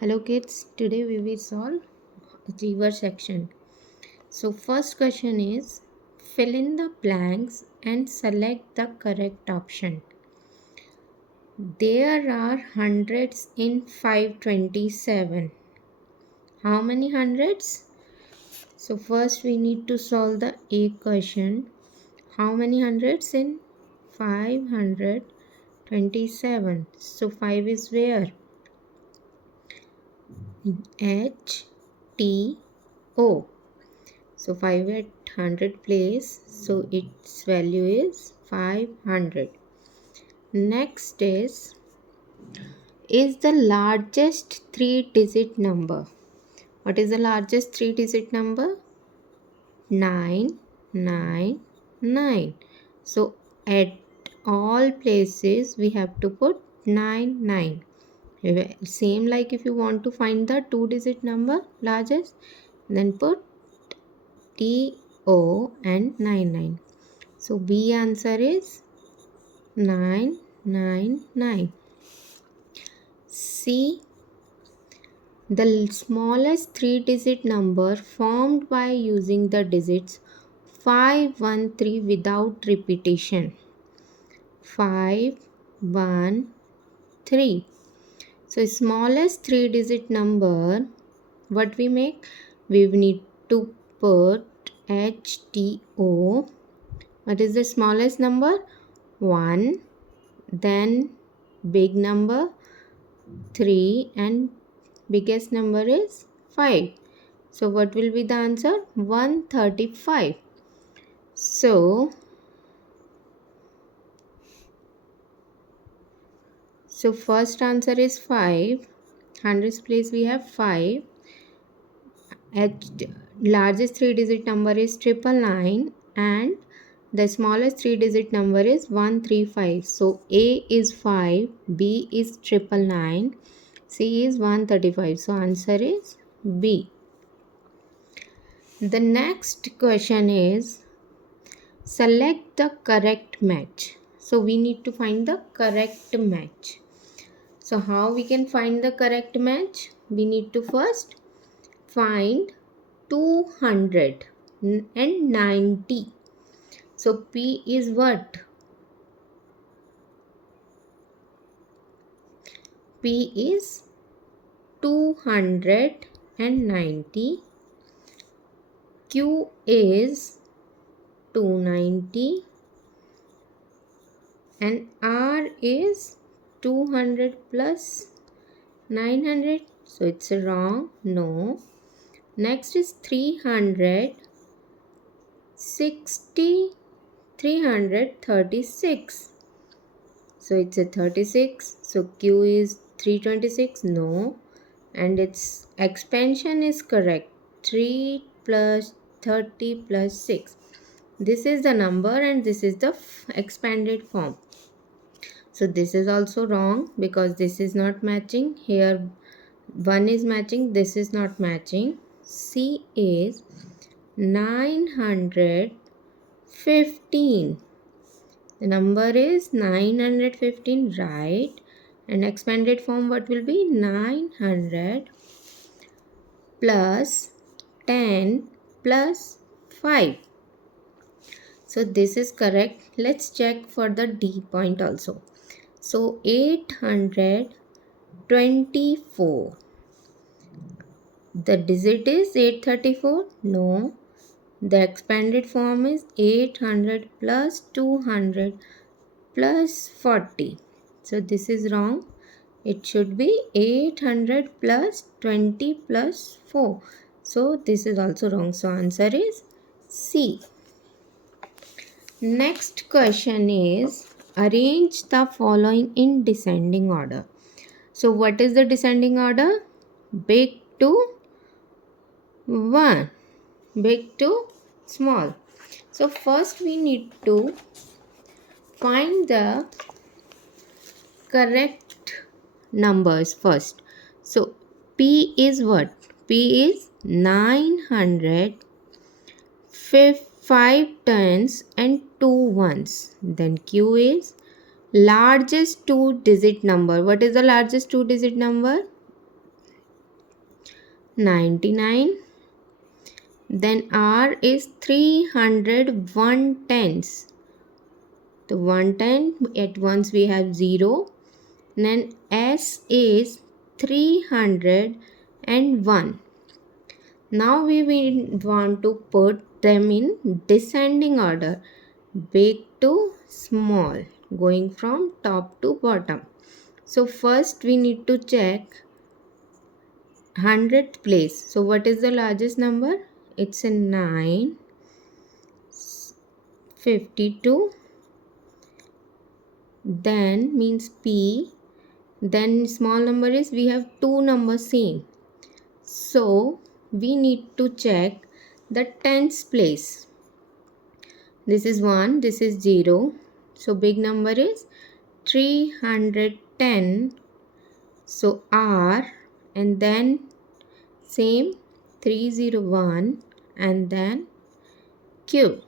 Hello kids, today we will solve Achiever section. So first question is fill in the blanks and select the correct option. There are hundreds in 527. How many hundreds? So first we need to solve the A question. How many hundreds in 527? So 5 is where? H T O. So 5 at 100 place, so its value is 500. Next is the largest 3-digit number. What is the largest 3-digit number? 999. So at all places we have to put 99. Same like if you want to find the 2-digit number largest, then put TO and 99. So B answer is 999. C. The smallest 3-digit number formed by using the digits 513 without repetition. 513. So smallest 3-digit number, what we make? We need to put HTO. What is the smallest number? 1. Then big number 3 and biggest number is 5. So what will be the answer? 135. So first answer is 5. Hundreds place we have 5. Largest 3-digit number is 999 and the smallest 3-digit number is 135. So A is 5, B is 999, C is 135. So answer is B. The next question is select the correct match. So we need to find the correct match. So how we can find the correct match? We need to first find 290. So P is what? P is 290. Q is 290 and R is 200 plus 900. So it's wrong. No. Next is 336. So it's a 36. So Q is 326. No. And its expansion is correct. 3 plus 30 plus 6. This is the number and this is the expanded form. So this is also wrong because this is not matching. Here 1 is matching. This is not matching. C is 915. The number is 915, right? And expanded form what will be? 900 plus 10 plus 5. So this is correct. Let's check for the D point also. So 824. The digit is 834? No. The expanded form is 800 plus 200 plus 40. So this is wrong. It should be 800 plus 20 plus 4. So this is also wrong. So answer is C. Next question is arrange the following in descending order. So what is the descending order? Big to 1. Big to small. So first we need to find the correct numbers first. So P is what? P is 900, 5 tens and 2 ones. Then Q is largest 2-digit number. What is the largest 2-digit number? 99. Then R is 300 1/10. So 1/10, at once we have 0. Then S is 301. Now we will want to put them in descending order, big to small, going from top to bottom. So first we need to check 100th place. So what is the largest number? It's a 952. Then means P. Then small number is, we have two numbers same. So we need to check the tens place. This is 1, this is 0. So big number is 310. So R, and then same 301, and then Q,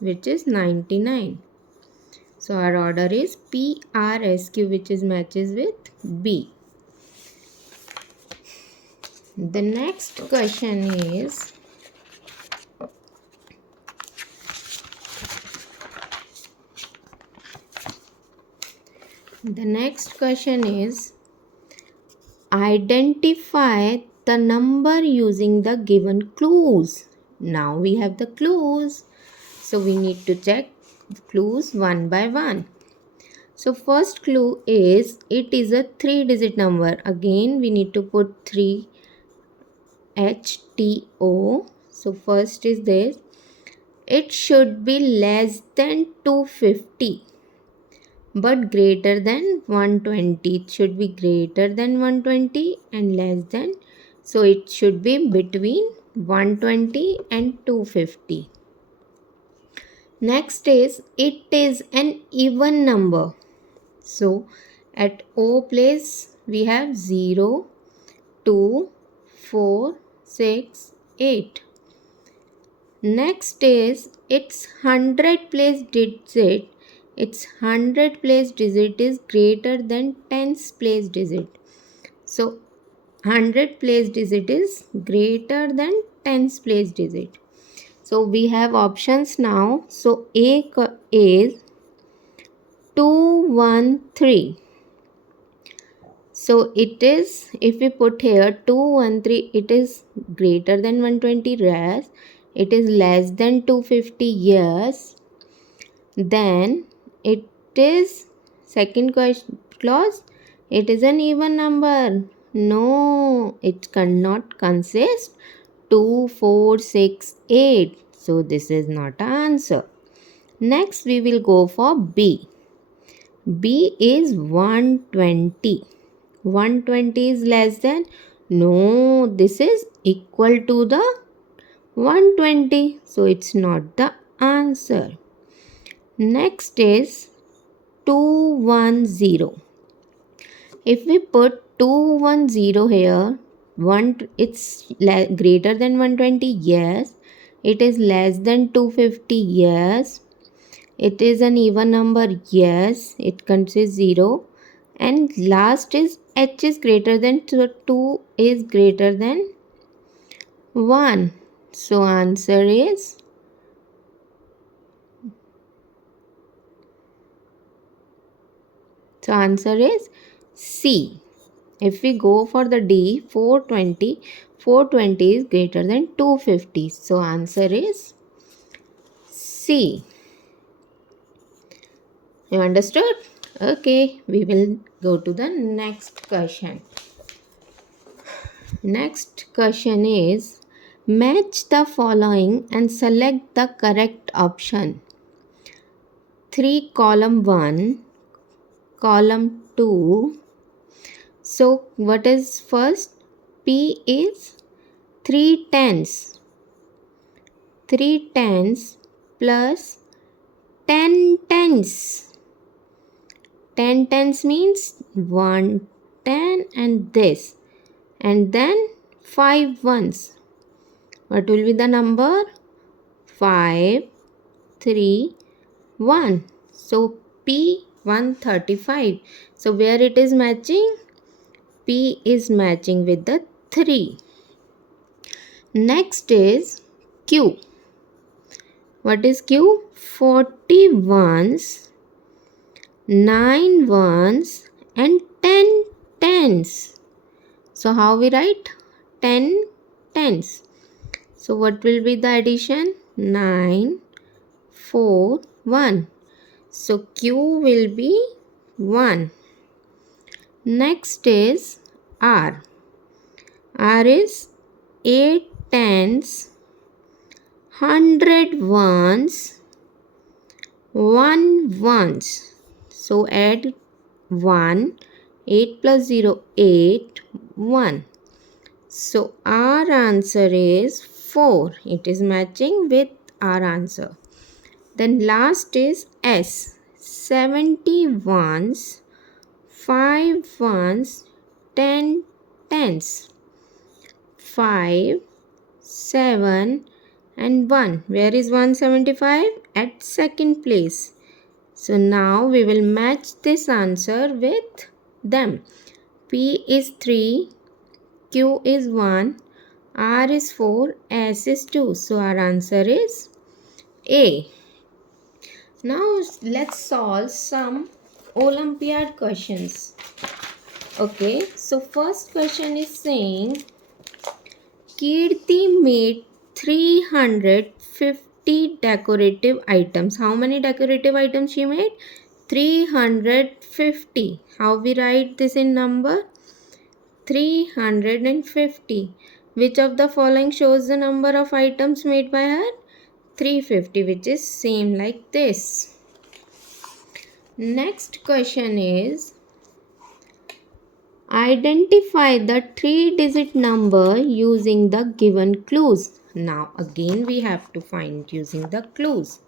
which is 99. So our order is PRSQ, which is matches with B. The next question is, identify the number using the given clues. Now we have the clues. So we need to check clues one by one. So first clue is, it is a 3-digit number. Again we need to put 3 HTO. So first is this. It should be less than 250 but greater than 120. It should be greater than 120 and less than. So it should be between 120 and 250. Next is, it is an even number. So at O place we have 0, 2, 4, 6, 8. Next is, its 100 place digit. Its 100 place digit is greater than 10th place digit. So 100 place digit is greater than 10th place digit. So we have options now. So A is 213. So it is, if we put here 213, it is greater than 120, yes. It is less than 250, yes. Then it is, second clause, it is an even number. No, it cannot consist 2, 4, 6, 8. So this is not an answer. Next we will go for B. B is 120. 120 is less than. No, this is equal to the 120. So it's not the answer. Next is 210. If we put 210 here, it's greater than 120, yes. It is less than 250, yes. It is an even number, yes. It consists 0. And last is H is greater than 2 is greater than 1. So answer is C. If we go for the D, 420, 420 is greater than 250. So answer is C. You understood? Okay, we will go to the next question. Next question is, match the following and select the correct option. 3 column 1, column 2. So what is first? P is 3 tens. 3 tens plus 10 tens. 10 tens means 1 10 and this. And then 5 ones. What will be the number? 5, 3, 1. So P 135. So where it is matching? P is matching with the 3. Next is Q. What is Q? 40 ones, 9 ones and 10 tens. So how we write? 10 tens. So what will be the addition? 9, 4, 1. So Q will be 1. Next is R. R is 8 tens, 100 ones, 1 ones. So add 1. 8 plus 0, 8, 1. So our answer is 4. It is matching with our answer. Then last is S. 70 ones, 5 ones, 10 tens. 5, 7 and 1. Where is 175? At second place. So now we will match this answer with them. P is 3, Q is 1, R is 4, S is 2. So our answer is A. Now let's solve some Olympiad questions. Okay, so first question is saying Kirti made 350 decorative items. How many decorative items she made? 350. How we write this in number? 350. Which of the following shows the number of items made by her? 350, which is same like this. Next question is identify the 3-digit number using the given clues. Now again we have to find using the clues.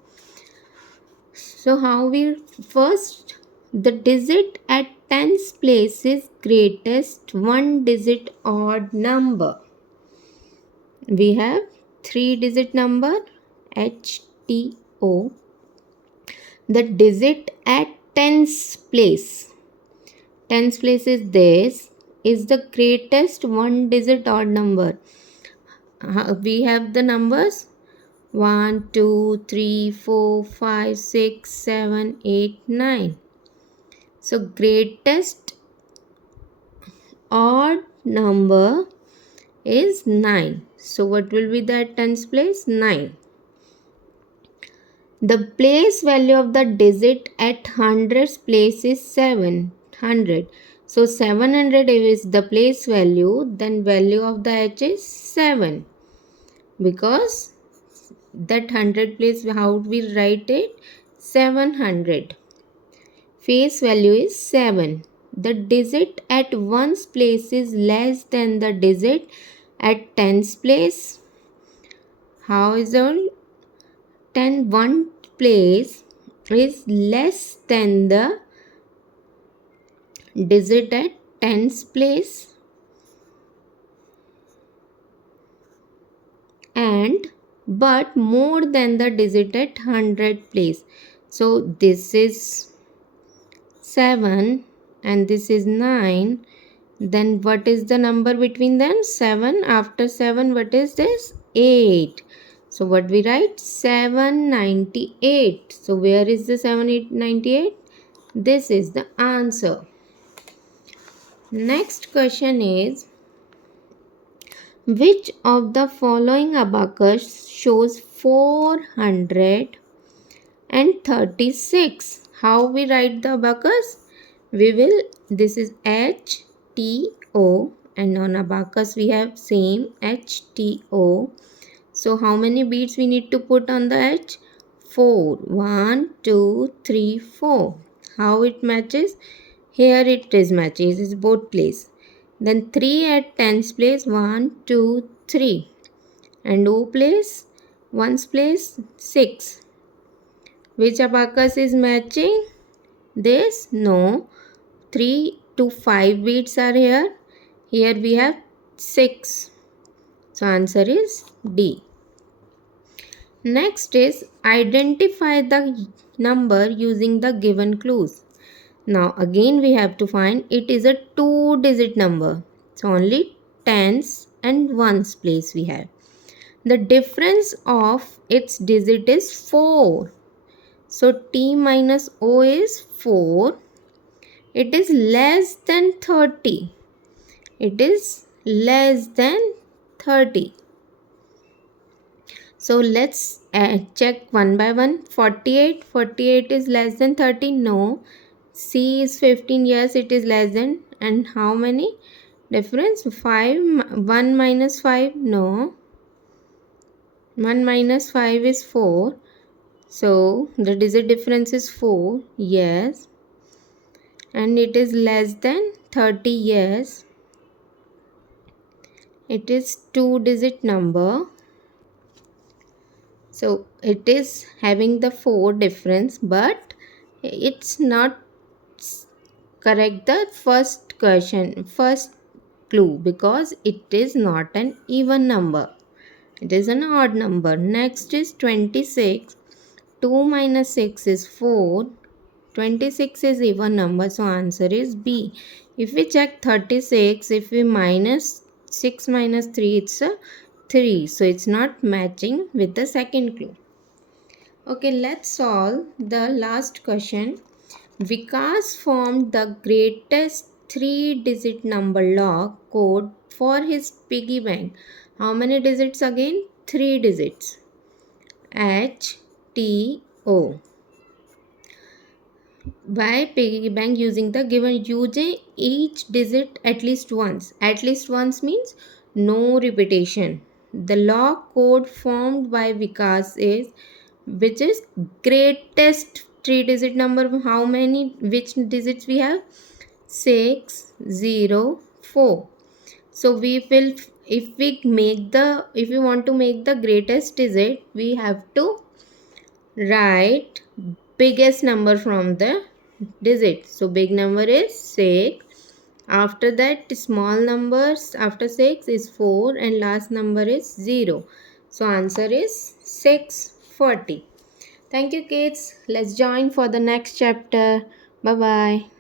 So how we first, the digit at tens place is greatest 1-digit odd number. We have 3-digit number HTO. The digit at tens place. Tens place is this, is the greatest 1-digit odd number. We have the numbers 1, 2, 3, 4, 5, 6, 7, 8, 9. So greatest odd number is 9. So what will be the tens place? 9. The place value of the digit at hundreds place is 700. So 700 is the place value, then value of the H is 7. Because that 100 place, how we write it? 700. Face value is 7. The digit at ones place is less than the digit at tens place. How is it? 1 place is less than the digit at tens place and but more than the digit at 100 place. So this is 7 and this is 9. Then what is the number between them? 7. After 7, what is this? 8. So what we write? 798. So where is the 798? This is the answer. Next question is, which of the following abacus shows 436? How we write the abacus? We will, this is HTO and on abacus we have same HTO. So how many beads we need to put on the H? 4. 1, 2, 3, 4. How it matches? Here it is matches, is both place. Then 3 at tens place, 1, 2, 3. And O place, ones place, 6. Which abacus is matching? This? No. 3 to 5 beads are here. Here we have 6. So answer is D. Next is identify the number using the given clues. Now again we have to find it is a 2-digit number. So only tens and ones place we have. the difference of its digit is 4. So T minus O is 4. It is less than 30. It is less than 30. So let's check one by one. 48. 48 is less than 30. No. C is 15. Yes, it is less than. And how many? Difference 5. 1 minus 5. No. 1 minus 5 is 4. So the digit difference is 4. Yes. And it is less than 30. Yes. It is 2-digit number. So it is having the 4 difference, but it's not correct the first question, first clue, because it is not an even number. It is an odd number. Next is 26. 2 minus 6 is 4. 26 is even number, so answer is B. If we check 36, if we minus 6 minus 3, it's a 3. So it's not matching with the second clue. Okay, let's solve the last question. Vikas formed the greatest 3-digit number lock code for his piggy bank. How many digits again? 3 digits. HTO. By piggy bank using the given, using each digit at least once. At least once means no repetition. The lock code formed by Vikas is, which is greatest 3-digit number. How many, which digits we have? 6, 0, 4. So we will, if we want to make the greatest digit, we have to write biggest number from the digit. So big number is 6. After that, small numbers after 6 is 4 and last number is 0. So answer is 640. Thank you kids. Let's join for the next chapter. Bye bye.